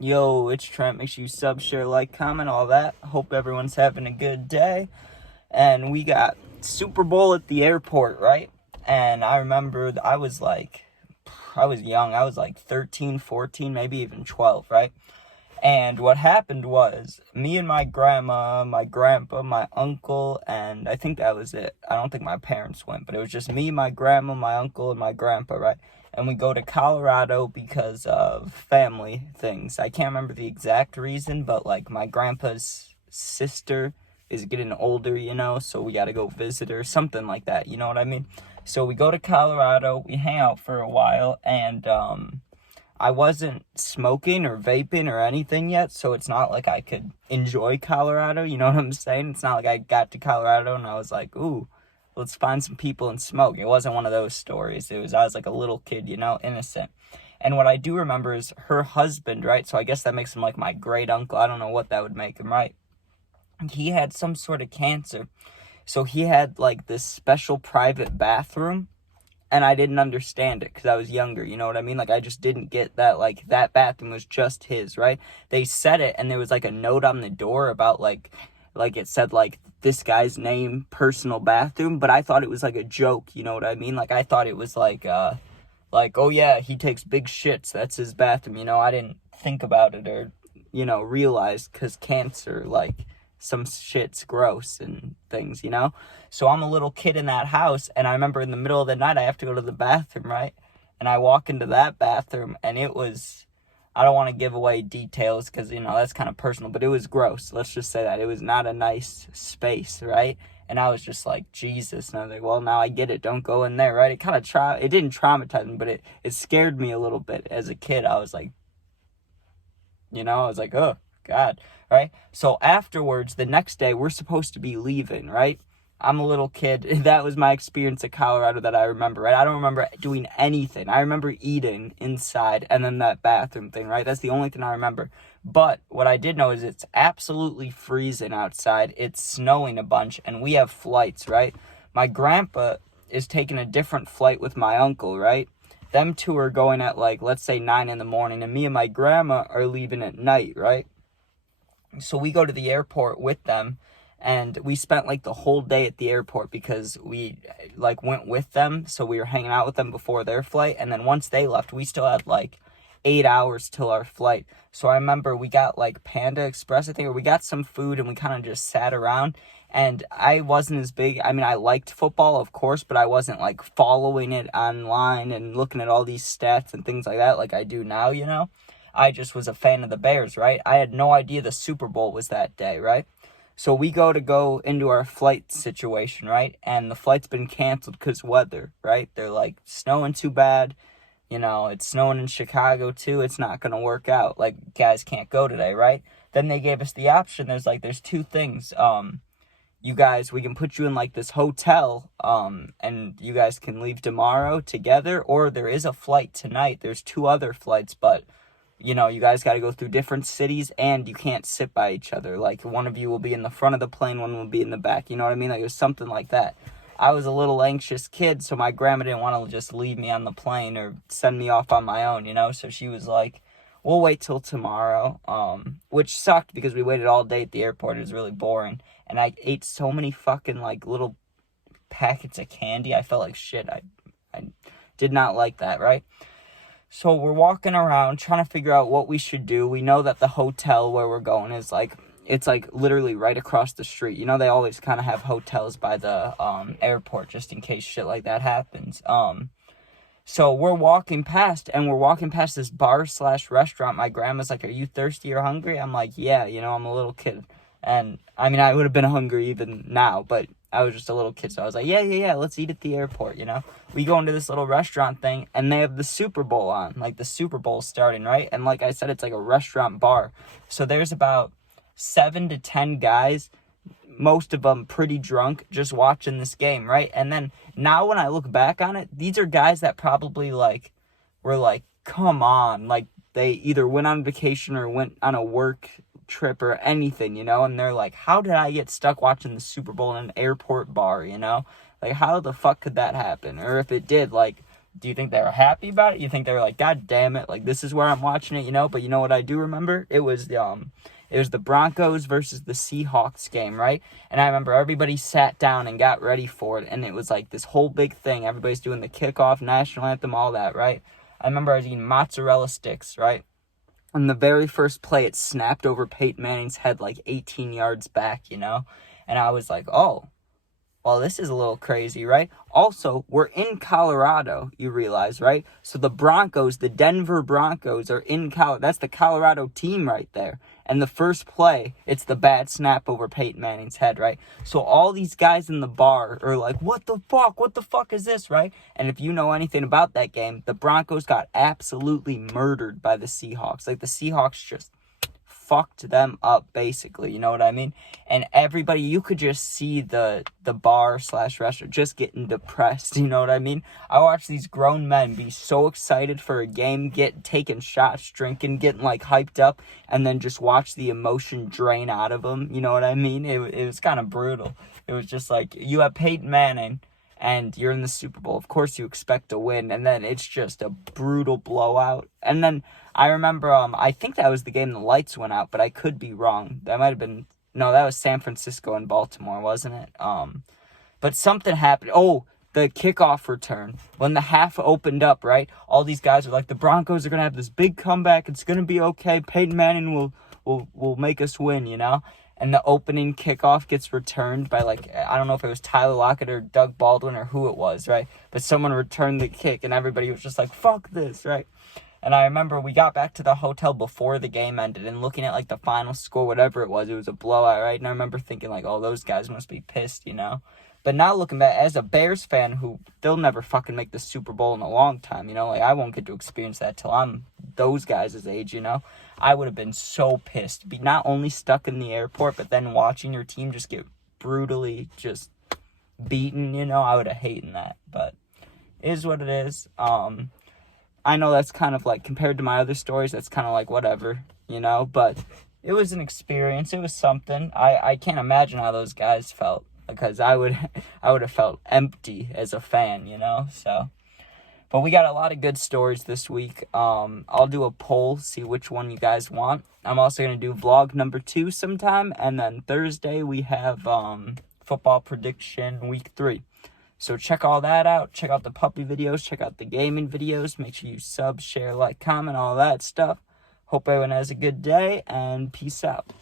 Yo, it's Trent. Make sure you sub, share, like, comment, all that. Hope everyone's having a good day. And we got Super Bowl at the airport, right? And I remember I was young. I was like 13, 14, maybe even 12, right? And what happened was me and my grandma, my grandpa, my uncle, and I think that was it. I don't think my parents went, but it was just me, my grandma, my uncle, and my grandpa, right? And we go to Colorado because of family things. I can't remember the exact reason, but like my grandpa's sister is getting older, so we got to go visit her, something like that, you know what I mean? So we go to Colorado, we hang out for a while, and I wasn't smoking or vaping or anything yet, so it's not like I could enjoy Colorado, you know what I'm saying? It's not like I got to Colorado and I was like, ooh, let's find some people and smoke. It wasn't one of those stories. I was like a little kid, innocent. And what I do remember is her husband, right? So I guess that makes him like my great uncle. I don't know what that would make him, right? He had some sort of cancer. So he had like this special private bathroom, and I didn't understand it because I was younger, you know what I mean? Like, I just didn't get that, like, that bathroom was just his, right? They said it, and there was, like, a note on the door about, like it said, like, this guy's name, personal bathroom, but I thought it was, like, a joke, you know what I mean? Like, I thought it was, like, oh, yeah, he takes big shits, that's his bathroom, I didn't think about it or, realize, because cancer, like, some shit's gross and things, So I'm a little kid in that house, and I remember in the middle of the night I have to go to the bathroom, right? And I walk into that bathroom, and it was, I don't want to give away details because, that's kind of personal, but it was gross. Let's just say that. It was not a nice space, right? And I was just like, Jesus. And I was like, well, now I get it. Don't go in there, right? It kind of, it didn't traumatize me, but it scared me a little bit. As a kid, I was like, oh, God, right? So afterwards, the next day, we're supposed to be leaving, right? I'm a little kid. That was my experience at Colorado that I remember, right? I don't remember doing anything. I remember eating inside and then that bathroom thing, right? That's the only thing I remember. But what I did know is it's absolutely freezing outside. It's snowing a bunch, and we have flights, right? My grandpa is taking a different flight with my uncle, right? Them two are going at, like, let's say 9 in the morning, and me and my grandma are leaving at night, right? So we go to the airport with them, and we spent, like, the whole day at the airport because we, like, went with them, so we were hanging out with them before their flight, and then once they left, we still had, like, 8 hours till our flight. So I remember we got, like, Panda Express, I think, or we got some food, and we kind of just sat around, and I wasn't as big. I mean, I liked football, of course, but I wasn't, like, following it online and looking at all these stats and things like that like I do now, I just was a fan of the Bears, right? I had no idea the Super Bowl was that day, right? So we go into our flight situation, right? And the flight's been canceled because weather, right? They're like, snowing too bad. It's snowing in Chicago too. It's not going to work out. Like, guys can't go today, right? Then they gave us the option. There's two things. You guys, we can put you in, like, this hotel, and you guys can leave tomorrow together, or there is a flight tonight. There's two other flights, but, you guys got to go through different cities, and you can't sit by each other. Like, one of you will be in the front of the plane, one will be in the back, you know what I mean? Like, it was something like that. I was a little anxious kid, so my grandma didn't want to just leave me on the plane or send me off on my own, so she was like, we'll wait till tomorrow, which sucked because we waited all day at the airport. It was really boring. And I ate so many fucking, like, little packets of candy. I felt like shit. I did not like that, right? So we're walking around trying to figure out what we should do. We know that the hotel where we're going is, like, it's, like, literally right across the street. They always kind of have hotels by the airport just in case shit like that happens. So we're walking past this bar/restaurant. My grandma's like, are you thirsty or hungry? I'm like, yeah, I'm a little kid. And, I mean, I would have been hungry even now, but I was just a little kid, so I was like, yeah, let's eat at the airport, We go into this little restaurant thing, and they have the Super Bowl on. Like, the Super Bowl's starting, right? And like I said, it's like a restaurant bar. So there's about 7 to 10 guys, most of them pretty drunk, just watching this game, right? And then, now when I look back on it, these are guys that probably, like, were like, come on. Like, they either went on vacation or went on a work trip or anything, and they're like, how did I get stuck watching the Super Bowl in an airport bar, like, how the fuck could that happen? Or if it did, like, Do you think they were happy about it? You think they were like, God damn it, like, this is where I'm watching it, you know? But you know what I do remember? It was the Broncos versus the Seahawks game, right? And I remember everybody sat down and got ready for it, and it was like this whole big thing. Everybody's doing the kickoff, national anthem, all that, right? I remember I was eating mozzarella sticks, right? And the very first play, it snapped over Peyton Manning's head like 18 yards back, you know? And I was like, oh, well, this is a little crazy, right? Also, we're in Colorado, you realize, right? So the Broncos, the Denver Broncos are in Colorado. That's the Colorado team right there. And the first play, it's the bad snap over Peyton Manning's head, right? So all these guys in the bar are like, what the fuck? What the fuck is this, right? And if you know anything about that game, the Broncos got absolutely murdered by the Seahawks. Like, the Seahawks just fucked them up, basically, you know what I mean? And everybody, you could just see the bar / restaurant just getting depressed, you know what I mean? I watched these grown men be so excited for a game, taking shots, drinking, getting like hyped up, and then just watch the emotion drain out of them, you know what I mean? It was kind of brutal. It was just like, you have Peyton Manning and you're in the Super Bowl. Of course you expect to win, and then it's just a brutal blowout. And then I remember, I think that was the game the lights went out, but I could be wrong. That might have been, no, that was San Francisco and Baltimore, wasn't it? But something happened. Oh, the kickoff return. When the half opened up, right? All these guys are like, the Broncos are going to have this big comeback. It's going to be okay. Peyton Manning will make us win, you know? And the opening kickoff gets returned by, like, I don't know if it was Tyler Lockett or Doug Baldwin or who it was, right? But someone returned the kick, and everybody was just like, fuck this, right? And I remember we got back to the hotel before the game ended, and looking at, like, the final score, whatever it was a blowout, right? And I remember thinking, like, oh, those guys must be pissed, you know? But now looking back, as a Bears fan who, they'll never fucking make the Super Bowl in a long time, you know? Like, I won't get to experience that till I'm those guys' age, you know? I would have been so pissed. Be not only stuck in the airport, but then watching your team just get brutally just beaten, you know? I would have hated that. But it is what it is. I know that's kind of like, compared to my other stories, that's kind of like whatever, you know? But it was an experience. It was something. I can't imagine how those guys felt, because I would have felt empty as a fan, you know? So, but we got a lot of good stories this week. I'll do a poll, see which one you guys want. I'm also going to do vlog number 2 sometime. And then Thursday we have football prediction week 3. So check all that out. Check out the puppy videos. Check out the gaming videos. Make sure you sub, share, like, comment, all that stuff. Hope everyone has a good day, and peace out.